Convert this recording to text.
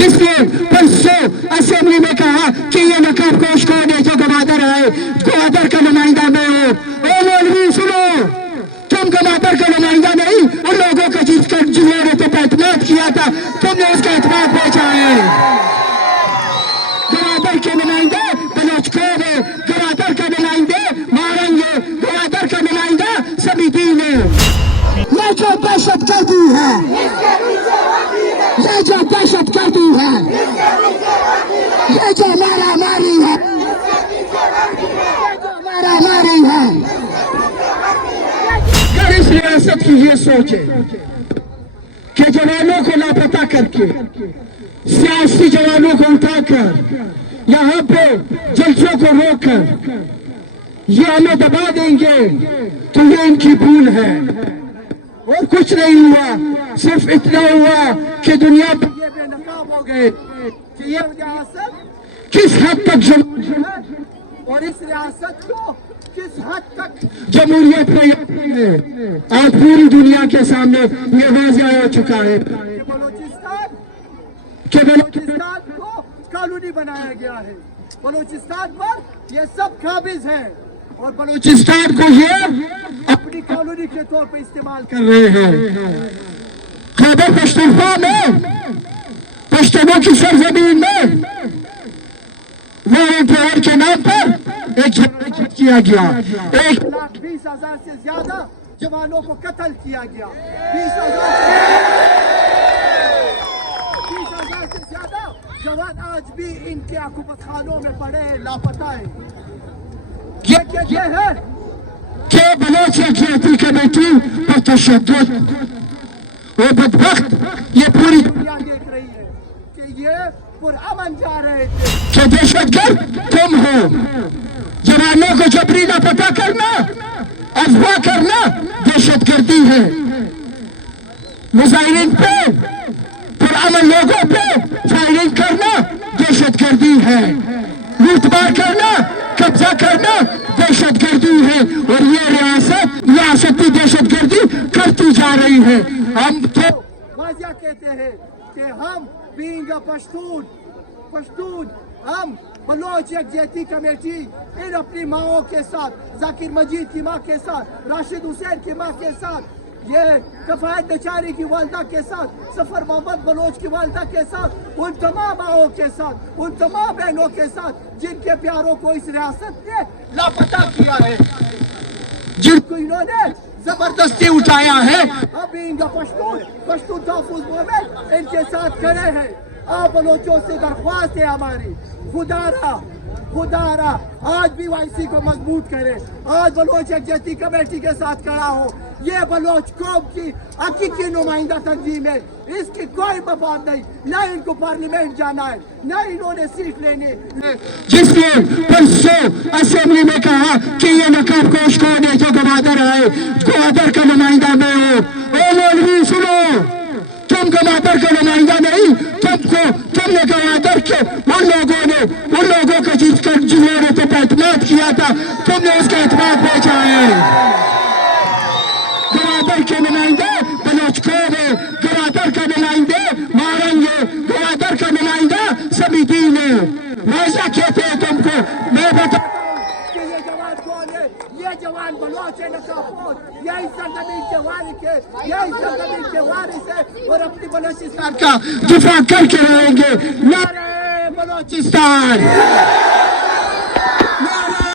जिसने परसों असेंबली में कहा कि ये नकाब पोश कौन है जो गवादर है, गवादर का नुमाइंदा मैं हूँ। ओ मौलवी सुनो, तुम गवादर का नुमाइंदा नहीं, उन लोगों का जिन्होंने तो एतमाद किया था, तुमने उसका एतमाद बेचा है। गवादर के नुमाइंदे बलोच कौम है, गवादर का नुमाइंदे मारेंगे, गवादर का नुमाइंदा सभी दीन है। ये जो दहशत गर्दी है, ये जो दहशत गर्दी है, ये जो मारा मारी है, मारा मारी है। अगर इस रियासत की ये सोच है कि जवानों को लापता करके, सियासी जवानों को उठाकर यहाँ पे जलसों को रोककर ये हमें दबा देंगे, तो ये इनकी भूल है और कुछ नहीं हुआ। सिर्फ इतना हुआ कि दुनिया पे ये बेनकाब हो गए कि ये रियासत किस हद तक जमहूरियत और इस रियासत को किस हद तक जमहूरियत में है। आज पूरी दुनिया के सामने ये वाज़ेह हो चुका है कि बलोचिस्तान को कानूनी बनाया गया है। बलोचिस्तान पर ये सब काबिज है और बलोचिस्तान को ये अपनी कॉलोनी के तौर पर इस्तेमाल कर रहे हैं। खैबर पख्तूनख्वा में, पश्तूनों की सरजमीन में वारंट वार के नाम पर एक झगड़ा किया गया। 1,20,000 से ज्यादा जवानों को कत्ल किया गया। 20,000 से ज्यादा जवान आज भी इनके हुकूमत खानों में पड़े हैं, लापता है। ये है कि बलोच यकजहती कमेटी पर तशद्दुद वो बदबख्त ये पूरी दुनिया देख रही है कि ये पुरअमन जा रहे थे कि दहशतगर्द तुम हो। जवानों को जबरी लापता करना, अगवा करना दहशतगर्दी है। मुजाहिरीन पे, पुरअमन लोगों पे फायरिंग करना दहशतगर्दी है। लूटमार करना, कब्जा करना दहशतगर्दी है और ये रियासती दहशतगर्दी करती जा रही है। हम तो वाज़ेह कहते हैं कि हम बीइंग अ पश्तून हम बलोच यकजहती कमेटी इन अपनी माओं के साथ, जाकिर मजीद की माँ के साथ, राशिद हुसैन की माँ के साथ, ये कफायत बेचारी की वालदा के साथ, सफर मोहम्मद बलोच की वालदा के साथ, उन तमाम माओं के साथ, उन तमाम बहनों के साथ जिनके प्यारों को इस रियासत ने लापता किया है, जिनको इन्होंने जबरदस्ती उठाया है। अभी इनका पश्तून तहफ़्फ़ुज़ मूवमेंट इनके साथ खड़े हैं। आप बलोचों से दरख्वास्त है हमारी, खुदारा आज भी वाईसी को मजबूत करे। आज बलोच यकजहती कमेटी के साथ खड़ा हो। ये बलोच कौम की हकीकी नुमाइंदा तंजीम है, इसकी कोई मफाद नहीं, न इनको पार्लियामेंट जाना है, न इन्होंने सीट लेनी। जिसने परसों असेंबली में कहा कि ये नकाब पोश कौन है जो गवादर है, गवादर का नुमाइंदा मैं हूँ। ओ मौलवी सुनो, तुम गवादर का नुमाइंदा नहीं, तुमने गवादर के उन लोगों का जिन्होंने तो एतमाद किया था, तुमने उसका एतमाद बेचा है। गवादर के नुमाइंदे बलोच कौम है, गवादर का नुमाइंदे मारेंगे, गवादर का नुमाइंदा सभी दीन है। वैसा कहते हैं तुमको, मैं बताता हूँ कि ये जवान कौन है। ये जवान बलोच है, नकाबपोश, यही सरजमीन के वारिस है, यही सरजमीन के वारिस है और अपनी बलोचिस्तान का दिफा करके रहेंगे। नारे बलोचिस्तान।